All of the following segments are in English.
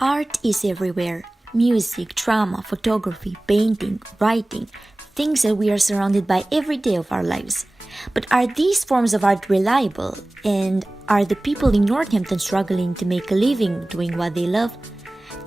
Art is everywhere. Music, drama, photography, painting, writing, things that we are surrounded by every day of our lives. But are these forms of art reliable? And are the people in Northampton struggling to make a living doing what they love?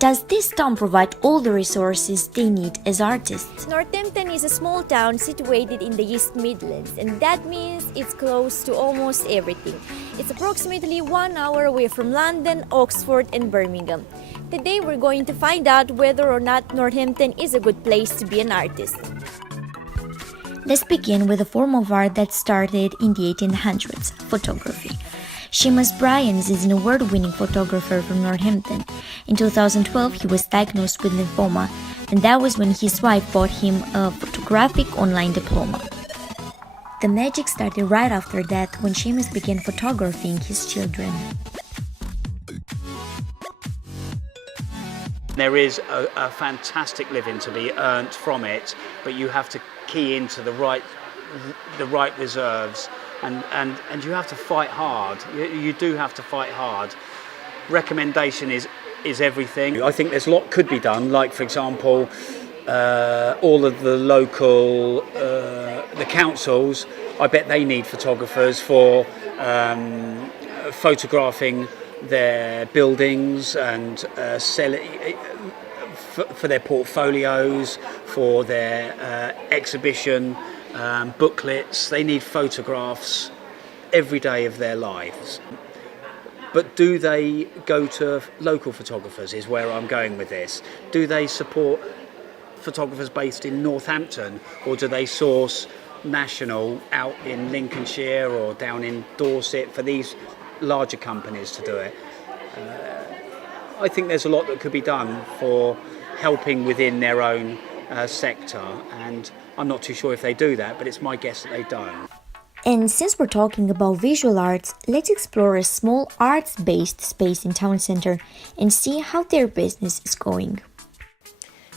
Does this town provide all the resources they need as artists? Northampton is a small town situated in the East Midlands, and that means it's close to almost everything. It's approximately 1 hour away from London, Oxford, and Birmingham. Today we're going to find out whether or not Northampton is a good place to be an artist. Let's begin with a form of art that started in the 1800s, photography. Seamus Bryans is an award-winning photographer from Northampton. In 2012, he was diagnosed with lymphoma, and that was when his wife bought him a photographic online diploma. The magic started right after that when Seamus began photographing his children. There is a fantastic living to be earned from it, but you have to key into the right reserves, and you have to fight hard. You do have to fight hard. Recommendation is everything. I think there's a lot could be done, like for example, all of the local, the councils, I bet they need photographers for photographing their buildings and for their portfolios, for their exhibition booklets. They need photographs every day of their lives. But do they go to local photographers is where I'm going with this. Do they support photographers based in Northampton, or do they source national out in Lincolnshire or down in Dorset for these larger companies to do it? I think there's a lot that could be done for helping within their own sector, and I'm not too sure if they do that, but it's my guess that they don't. And since we're talking about visual arts, let's explore a small arts-based space in town centre and see how their business is going.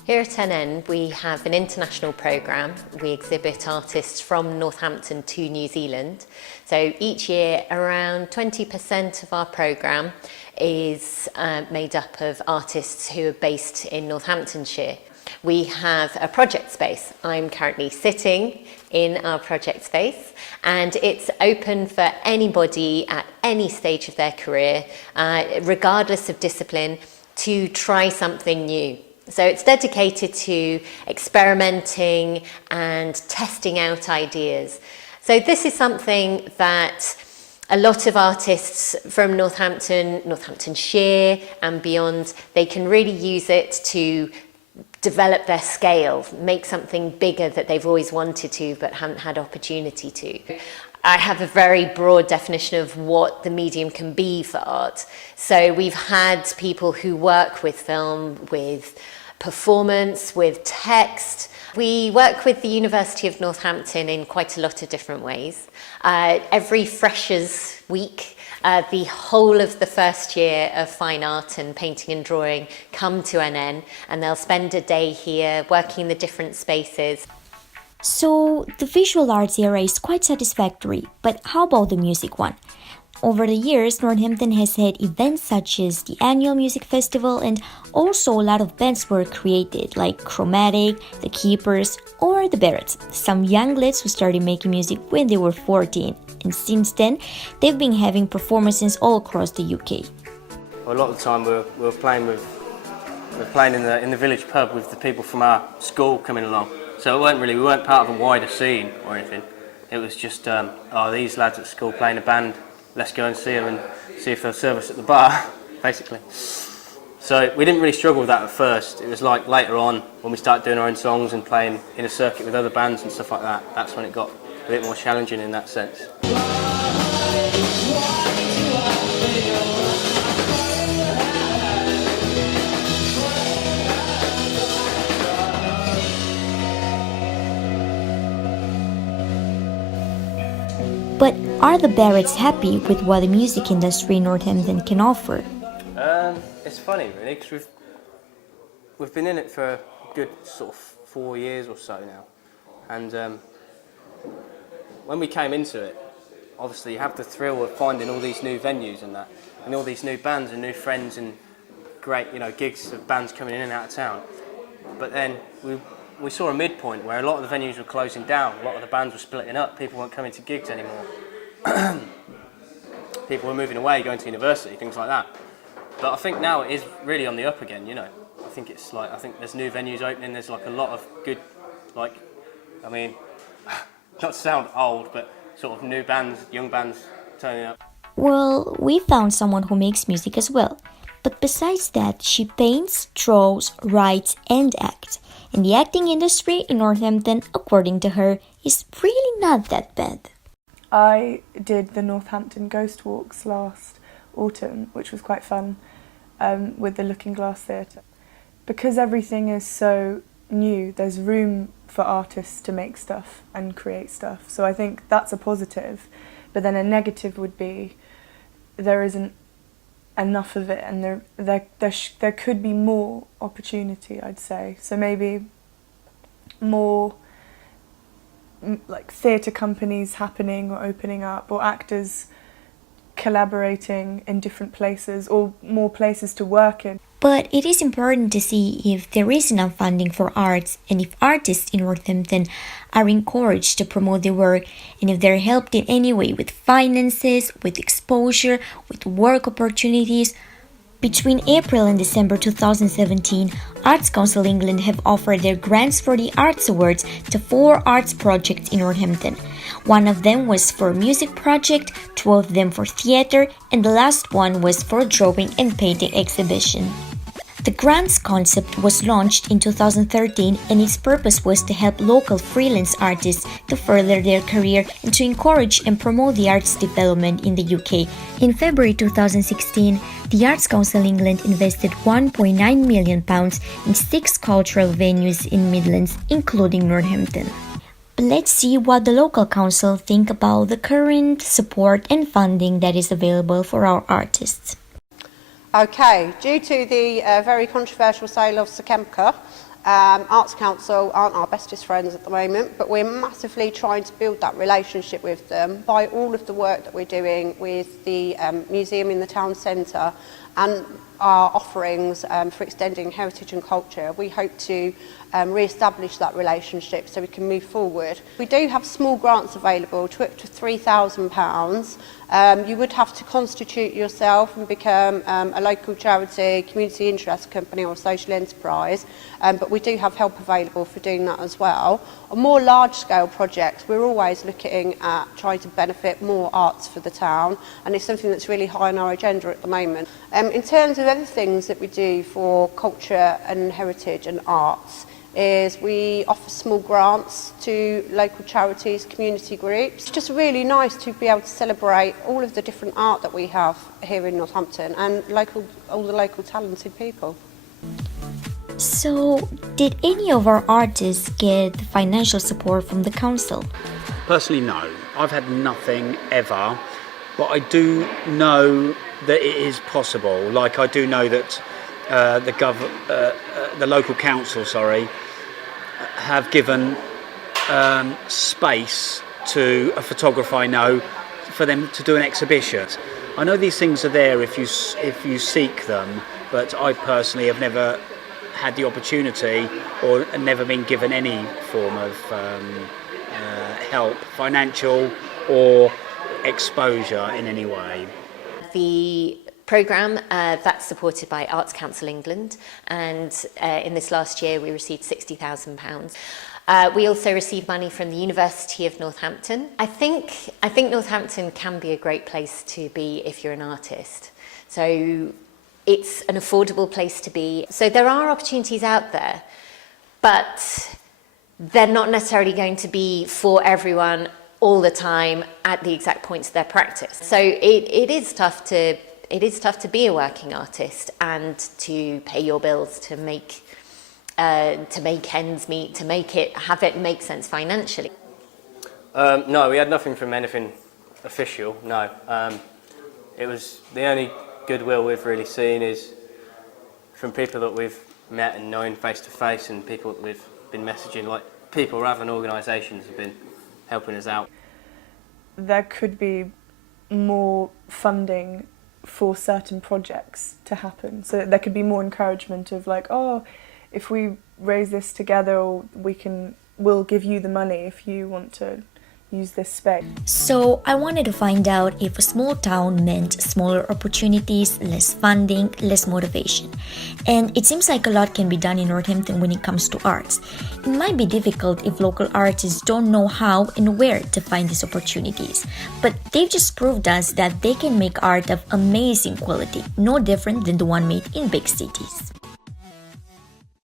Here at NN, we have an international programme. We exhibit artists from Northampton to New Zealand. So each year, around 20% of our programme is made up of artists who are based in Northamptonshire. We have a project space. I'm currently sitting in our project space, and it's open for anybody at any stage of their career, regardless of discipline, to try something new. So it's dedicated to experimenting and testing out ideas. So this is something that a lot of artists from Northampton, Northamptonshire and beyond, they can really use it to develop their scale, make something bigger that they've always wanted to but haven't had opportunity to. I have a very broad definition of what the medium can be for art. So we've had people who work with film, with performance, with text. We work with the University of Northampton in quite a lot of different ways. Every Freshers Week, the whole of the first year of fine art and painting and drawing come to NN, and they'll spend a day here working in the different spaces. So, the visual arts era is quite satisfactory, but how about the music one? Over the years, Northampton has had events such as the annual music festival, and also a lot of bands were created, like Chromatic, The Keepers, or The Barretts, some young lads who started making music when they were 14, and since then, they've been having performances all across the UK. Well, a lot of the time we're playing in the village pub with the people from our school coming along. So we weren't part of a wider scene or anything. It was just, these lads at school playing a band, let's go and see them and see if they'll serve us at the bar, basically. So we didn't really struggle with that at first. It was like later on, when we started doing our own songs and playing in a circuit with other bands and stuff like that, that's when it got a bit more challenging in that sense. But are the Barretts happy with what the music industry in Northampton can offer? It's funny, really, because we've been in it for a good sort of 4 years or so now, and when we came into it, obviously you have the thrill of finding all these new venues and all these new bands and new friends and great, gigs of bands coming in and out of town. But then we saw a midpoint where a lot of the venues were closing down, a lot of the bands were splitting up, people weren't coming to gigs anymore. People were moving away, going to university, things like that. But I think now it is really on the up again, I think I think there's new venues opening, there's like a lot of good, not to sound old, but sort of new bands, young bands turning up. Well, we found someone who makes music as well. But besides that, she paints, draws, writes, and acts. And the acting industry in Northampton, according to her, is really not that bad. I did the Northampton Ghost Walks last autumn, which was quite fun, with the Looking Glass Theatre. Because everything is so new, there's room for artists to make stuff and create stuff. So I think that's a positive. But then a negative would be there isn't enough of it, and there could be more opportunity, I'd say. So maybe more like theatre companies happening or opening up, or actors collaborating in different places, or more places to work in. But it is important to see if there is enough funding for arts, and if artists in Northampton are encouraged to promote their work, and if they're helped in any way with finances, with exposure, with work opportunities. Between April and December 2017, Arts Council England have offered their Grants for the Arts Awards to 4 arts projects in Northampton. One of them was for a music project, 2 of them for theatre, and the last one was for a drawing and painting exhibition. The grants concept was launched in 2013, and its purpose was to help local freelance artists to further their career and to encourage and promote the arts development in the UK. In February 2016, the Arts Council England invested £1.9 million in 6 cultural venues in Midlands, including Northampton. But let's see what the local council think about the current support and funding that is available for our artists. Okay, due to the very controversial sale of Sakemka, Arts Council aren't our bestest friends at the moment, but we're massively trying to build that relationship with them by all of the work that we're doing with the museum in the town centre and our offerings for extending heritage and culture. We hope to re-establish that relationship so we can move forward. We do have small grants available to up to £3,000. You would have to constitute yourself and become a local charity, community interest company or social enterprise, but we do have help available for doing that as well. On more large-scale projects, we're always looking at trying to benefit more arts for the town, and it's something that's really high on our agenda at the moment. In terms of other things that we do for culture and heritage and arts, is we offer small grants to local charities, community groups. It's just really nice to be able to celebrate all of the different art that we have here in Northampton and all the local talented people. So, did any of our artists get financial support from the council? Personally, no. I've had nothing ever, but I do know that it is possible. Like, I do know that the local council, have given space to a photographer I know for them to do an exhibition. I know these things are there if you seek them, but I personally have never had the opportunity or never been given any form of help, financial or exposure in any way. The programme that's supported by Arts Council England, and in this last year we received £60,000. We also received money from the University of Northampton. I think Northampton can be a great place to be if you're an artist. So it's an affordable place to be. So there are opportunities out there, but they're not necessarily going to be for everyone all the time at the exact points of their practice. So it is tough to be a working artist and to pay your bills, to make ends meet, to have it make sense financially. No, we had nothing from anything official. No, it was the only goodwill we've really seen is from people that we've met and known face to face, and people that we've been messaging, like people rather than organisations have been helping us out. There could be more funding for certain projects to happen, so that there could be more encouragement of like, oh, if we raise this together, or we'll give you the money if you want to use this space. So I wanted to find out if a small town meant smaller opportunities, less funding, less motivation. And it seems like a lot can be done in Northampton when it comes to arts. It might be difficult if local artists don't know how and where to find these opportunities. But they've just proved us that they can make art of amazing quality, no different than the one made in big cities.